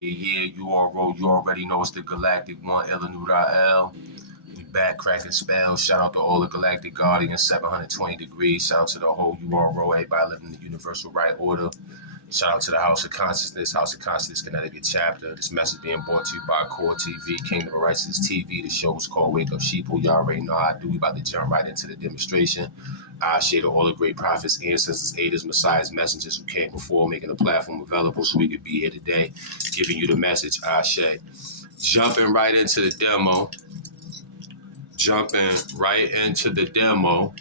Yeah, you all roll. You already know it's the Galactic One, L. We back cracking spells. Shout out to all the Galactic Guardians, 720 degrees. Shout out to the whole URO, everybody living in the universal right order. Shout out to the House of Consciousness, Connecticut chapter. This message being brought to you by K.O.R TV, Kingdom of Righteousness TV. The show is called Wake Up Sheeple. Y'all already know how I do. We about to jump right into the demonstration. I share to all the great prophets, ancestors, aiders, messiahs, messengers who came before, making the platform available so we could be here today, giving you the message. I say, jumping right into the demo. Jumping right into the demo.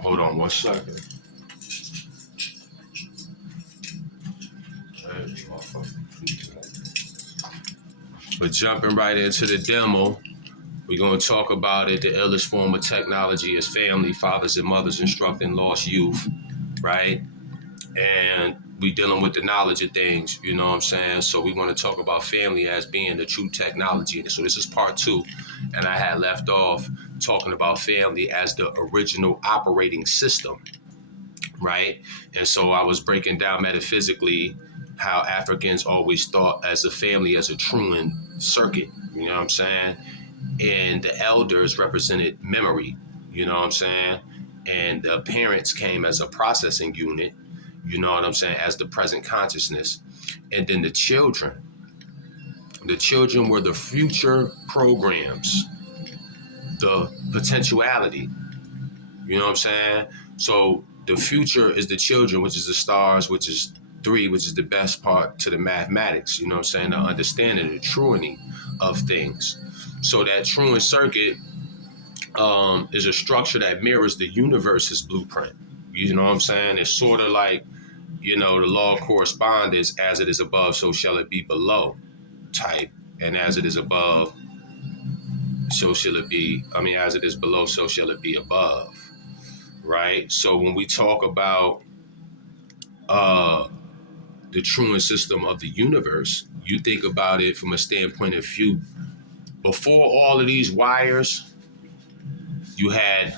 Hold on one second. But jumping right into the demo, we're going to talk about it. The illest form of technology is family, fathers and mothers instructing lost youth, right? And we dealing with the knowledge of things, you know what I'm saying? So we want to talk about family as being the true technology. So this is part 2, and I had left off talking about family as the original operating system, right? And so I was breaking down metaphysically how Africans always thought as a family as a Truman circuit, you know what I'm saying? And the elders represented memory, you know what I'm saying? And the parents came as a processing unit, you know what I'm saying, as the present consciousness. And then the children were the future programs, the potentiality, you know what I'm saying? So the future is the children, which is the stars, which is 3, which is the best part to the mathematics, you know what I'm saying, the understanding, the truing of things. So that truant circuit is a structure that mirrors the universe's blueprint. You know what I'm saying? It's sort of like, the law of correspondence, as it is above, so shall it be below type. And as it is above, so shall it be, as it is below, so shall it be above, right? So when we talk about the truant system of the universe, you think about it from a standpoint of view. Before all of these wires, you had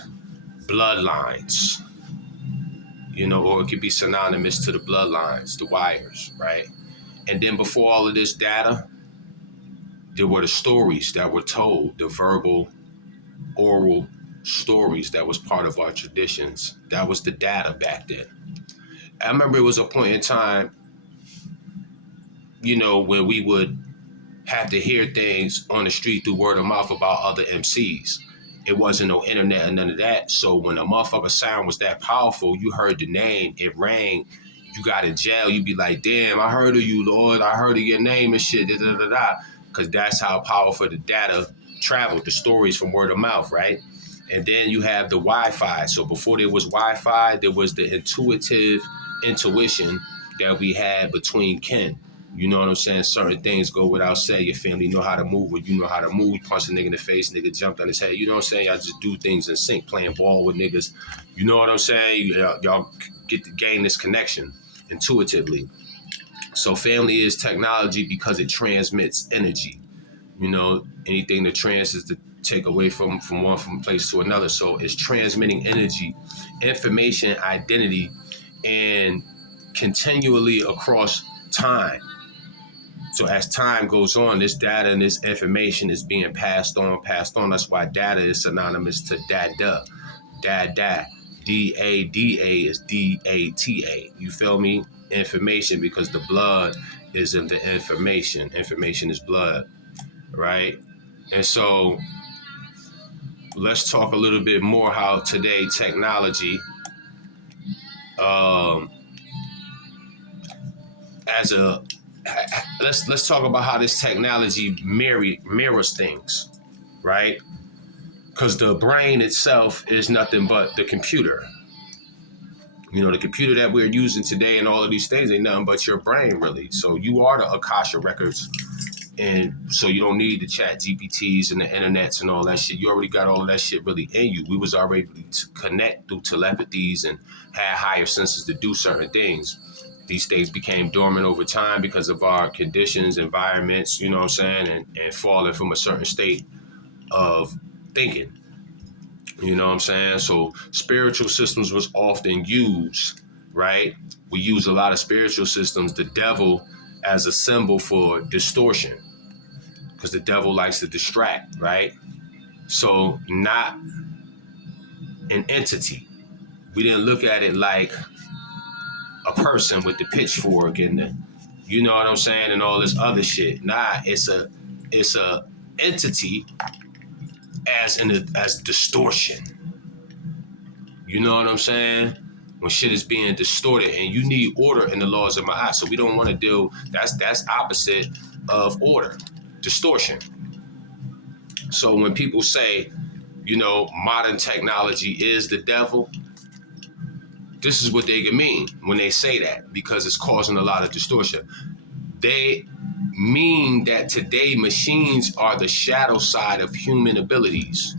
bloodlines, or it could be synonymous to the bloodlines, the wires, right? And then before all of this data, there were the stories that were told, the verbal, oral stories that was part of our traditions. That was the data back then. I remember it was a point in time, when we would have to hear things on the street through word of mouth about other MCs. It wasn't no internet or none of that. So when a motherfucker sound was that powerful, you heard the name, it rang, you got in jail, you'd be like, damn, I heard of you, Lord. I heard of your name and shit, da da da da. Because that's how powerful the data traveled, the stories from word of mouth, right? And then you have the Wi-Fi. So before there was Wi-Fi, there was the intuition that we had between kin. You know what I'm saying? Certain things go without say. Your family know how to move when you know how to move. You punch a nigga in the face, nigga jumped on his head. You know what I'm saying? Y'all just do things in sync, playing ball with niggas. You know what I'm saying? Y'all get to gain this connection intuitively. So family is technology because it transmits energy. Anything that is to take away from one place to another. So it's transmitting energy, information, identity, and continually across time. So as time goes on, this data and this information is being passed on. That's why data is synonymous to dada. Dada. D-A-D-A is D-A-T-A. You feel me? Information, because the blood is in the information. Information is blood, right? And so let's talk a little bit more how today technology let's talk about how this technology mirrors things, right? Because the brain itself is nothing but the computer. The computer that we're using today and all of these things ain't nothing but your brain, really. So you are the Akasha records. And so you don't need the chat GPTs and the internets and all that shit. You already got all of that shit really in you. We was already able to connect through telepathies and had higher senses to do certain things. These things became dormant over time because of our conditions, environments, you know what I'm saying, and falling from a certain state of thinking. You know what I'm saying? So spiritual systems was often used, right? We use a lot of spiritual systems. The devil as a symbol for distortion, because the devil likes to distract, right? So not an entity. We didn't look at it like a person with the pitchfork and the, you know what I'm saying, and all this other shit. Nah, it's a entity as distortion. You know what I'm saying? When shit is being distorted, and you need order in the laws of Ma'at. So we don't want to deal. That's opposite of order, distortion. So when people say, modern technology is the devil, this is what they can mean when they say that, because it's causing a lot of distortion. They mean that today machines are the shadow side of human abilities,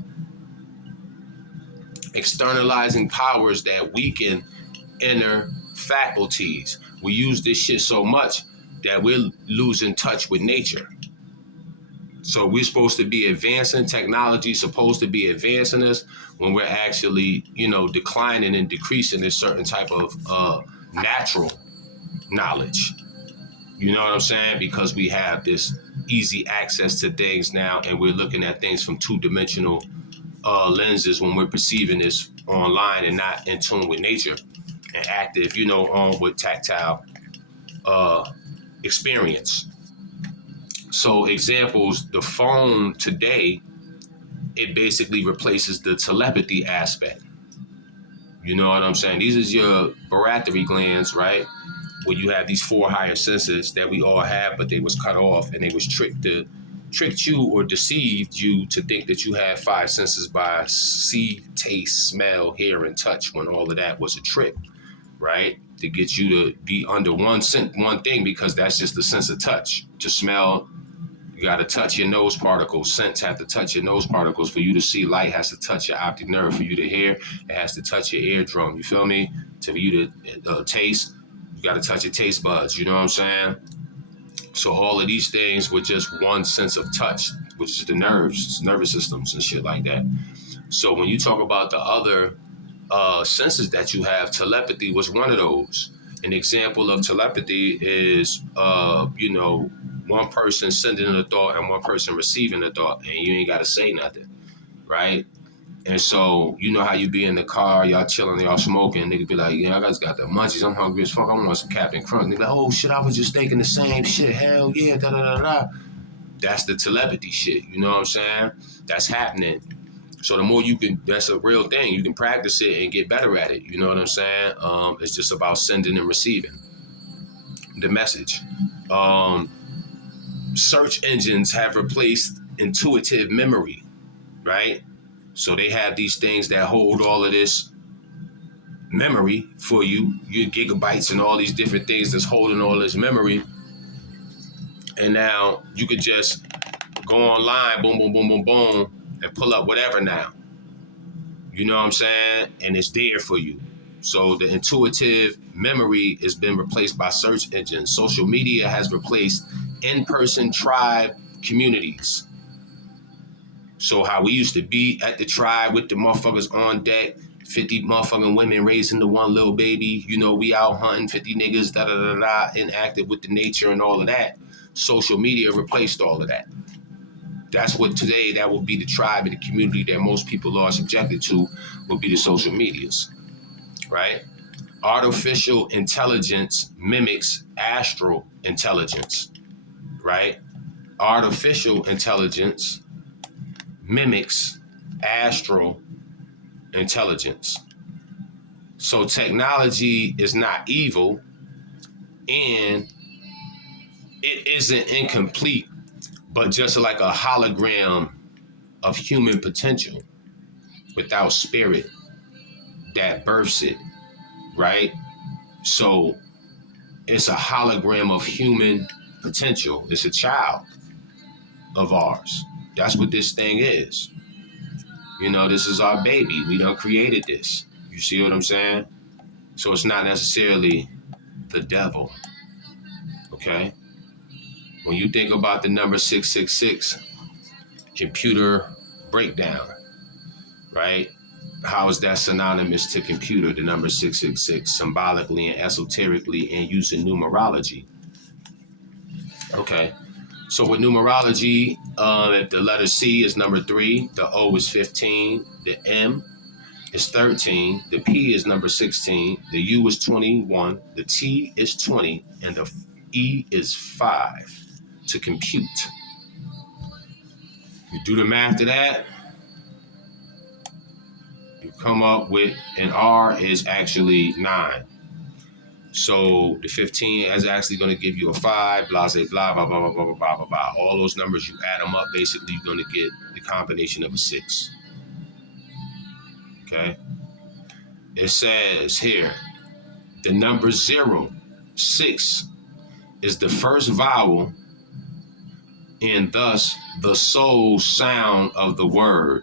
externalizing powers that weaken inner faculties. We use this shit so much that we're losing touch with nature. So we're supposed to be advancing technology, supposed to be advancing us, when we're actually, declining and decreasing this certain type of natural knowledge. You know what I'm saying? Because we have this easy access to things now, and we're looking at things from two-dimensional lenses when we're perceiving this online and not in tune with nature and active, on with tactile experience. So examples, the phone today, it basically replaces the telepathy aspect. You know what I'm saying? These is your barotheric glands, right? Where you have these four higher senses that we all have, but they was cut off, and they was tricked you or deceived you to think that you had five senses by see, taste, smell, hear, and touch, when all of that was a trick, right? To get you to be under one thing, because that's just the sense of touch. To smell, you got to touch your nose particles. Scents have to touch your nose particles. For you to see, light has to touch your optic nerve. For you to hear, it has to touch your eardrum. You feel me? For you to taste, you got to touch your taste buds. You know what I'm saying? So all of these things with just one sense of touch, which is the nerves, nervous systems and shit like that. So when you talk about the other senses that you have, telepathy was one of those. An example of telepathy is, one person sending a thought and one person receiving a thought, and you ain't got to say nothing, right? And so, you know how you be in the car, y'all chilling, y'all smoking, nigga be like, I just got the munchies, I'm hungry as fuck, I want some Captain Crunch. Nigga, oh shit, I was just thinking the same shit, hell yeah, da da da da. That's the telepathy shit, you know what I'm saying? That's happening. So the more you can, that's a real thing. You can practice it and get better at it. You know what I'm saying? It's just about sending and receiving the message. Search engines have replaced intuitive memory, right? So they have these things that hold all of this memory for you, your gigabytes and all these different things that's holding all this memory. And now you could just go online, boom, boom, boom, boom, boom, and pull up whatever now. You know what I'm saying? And it's there for you. So the intuitive memory has been replaced by search engines. Social media has replaced in-person tribe communities. So how we used to be at the tribe with the motherfuckers on deck, 50 motherfucking women raising the one little baby, we out hunting 50 niggas, da da da da, inactive with the nature and all of that. Social media replaced all of that. That's what today, that will be the tribe and the community that most people are subjected to, will be the social medias, right? Artificial intelligence mimics astral intelligence, right? Artificial intelligence mimics astral intelligence. So technology is not evil, and it isn't incomplete, but just like a hologram of human potential without spirit that births it, right? So it's a hologram of human potential. It's a child of ours. That's what this thing is. This is our baby. We done created this. You see what I'm saying? So it's not necessarily the devil, okay? When you think about the number 666, computer breakdown, right? How is that synonymous to computer, the number 666, symbolically and esoterically and using numerology? Okay. So with numerology, if the letter C is number 3, the O is 15, the M is 13, the P is number 16, the U is 21, the T is 20, and the E is 5 to compute. You do the math to that, you come up with an R is actually 9. So the 15 is actually going to give you a 5, blah, blah, blah, blah, blah, blah, blah, blah, blah, blah. All those numbers, you add them up, basically, you're going to get the combination of a 6. Okay? It says here, the number 0, 6, is the first vowel and thus the sole sound of the word.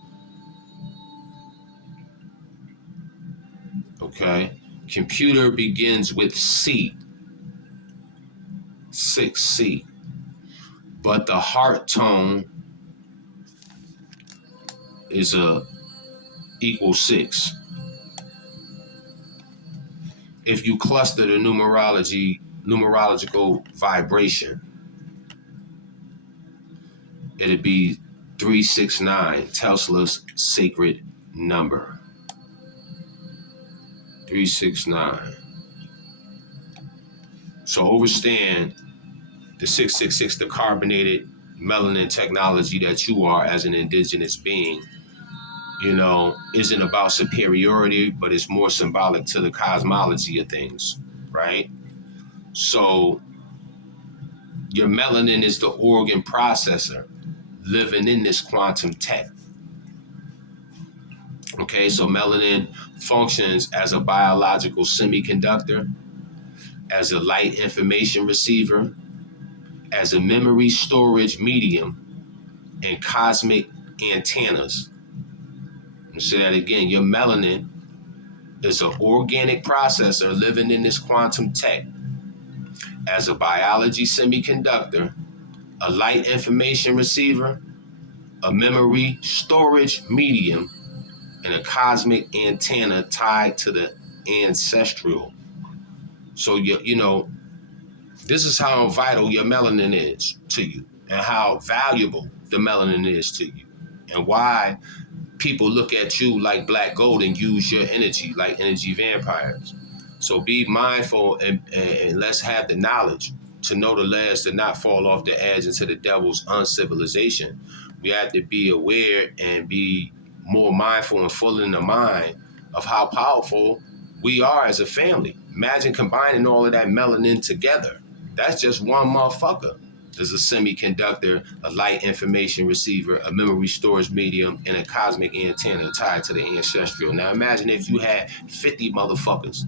Okay? Computer begins with C, 6C, but the heart tone is a equal 6. If you cluster the numerological vibration, it'd be 369, Tesla's sacred number. 369. So understand the 666, the carbonated melanin technology that you are as an indigenous being, isn't about superiority, but it's more symbolic to the cosmology of things, right? So your melanin is the organ processor living in this quantum tech. Okay, so melanin functions as a biological semiconductor, as a light information receiver, as a memory storage medium, and cosmic antennas. I'll say that again. Your melanin is an organic processor living in this quantum tech as a biology semiconductor, a light information receiver, a memory storage medium, and a cosmic antenna tied to the ancestral. So, this is how vital your melanin is to you and how valuable the melanin is to you and why people look at you like black gold and use your energy like energy vampires. So be mindful and let's have the knowledge to know the last to not fall off the edge into the devil's uncivilization. We have to be aware and be more mindful and full in the mind of how powerful we are as a family. Imagine combining all of that melanin together. That's just one motherfucker. There's a semiconductor, a light information receiver, a memory storage medium, and a cosmic antenna tied to the ancestral. Now imagine if you had 50 motherfuckers.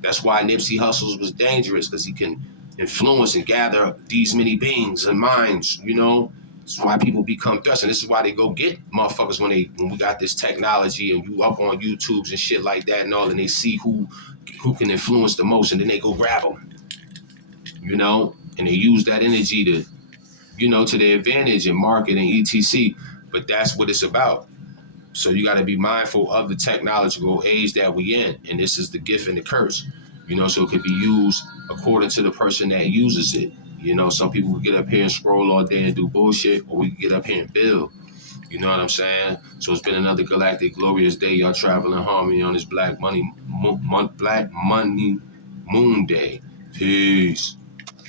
That's why Nipsey Hussle was dangerous, because he can influence and gather these many beings and minds, That's why people become thirsty. And this is why they go get motherfuckers when we got this technology and you up on YouTubes and shit like that and all, and they see who can influence the most, and then they go grab them, and they use that energy to, to their advantage and market and etc. But that's what it's about. So you got to be mindful of the technological age that we in, and this is the gift and the curse, so it could be used according to the person that uses it. Some people will get up here and scroll all day and do bullshit, or we can get up here and build. You know what I'm saying? So it's been another galactic glorious day. Y'all travel in harmony on this Black Money Moon Day. Peace.